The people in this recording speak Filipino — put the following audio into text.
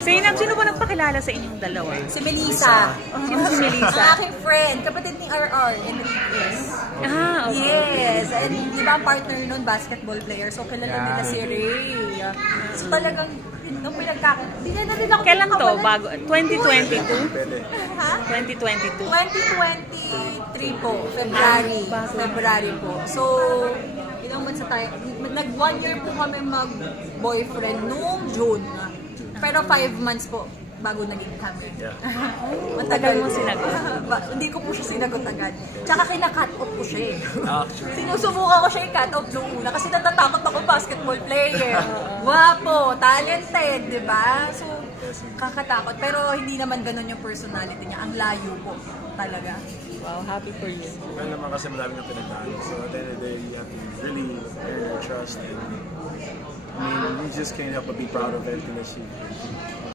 Sino ba nagpakilala sa inyong dalawa? Si Melissa. Sino si Melissa? Ang aking friend, kapatid ni RR, Enriquez. Okay. Yes, and di ba ang partner nun, basketball player, so kilala nila si Ray. So talagang, nung di na din ako Kailan to? Bago? 2022? Ha? 2022? 2023 po, February po. So, ilang months na tayo, nag 1 year po kami mag-boyfriend noong June. Pero 5 months po bago naging kami. Matagal mo sinagot? Hindi ko po siya sinagot agad. Tsaka kina-cut off ko siya eh. Sinusubukan ko siya i-cut off noong una kasi natatakot ako basketball player. Wapo, talented, di ba? So, kakatakot. Pero hindi naman ganun yung personality niya. Ang layo po talaga. Wow, happy for you. Well naman kasi marami ng pinagdaan. So at the end of the day, you have to really earn their trust. And I mean, you just can't help but be proud of everything that she did.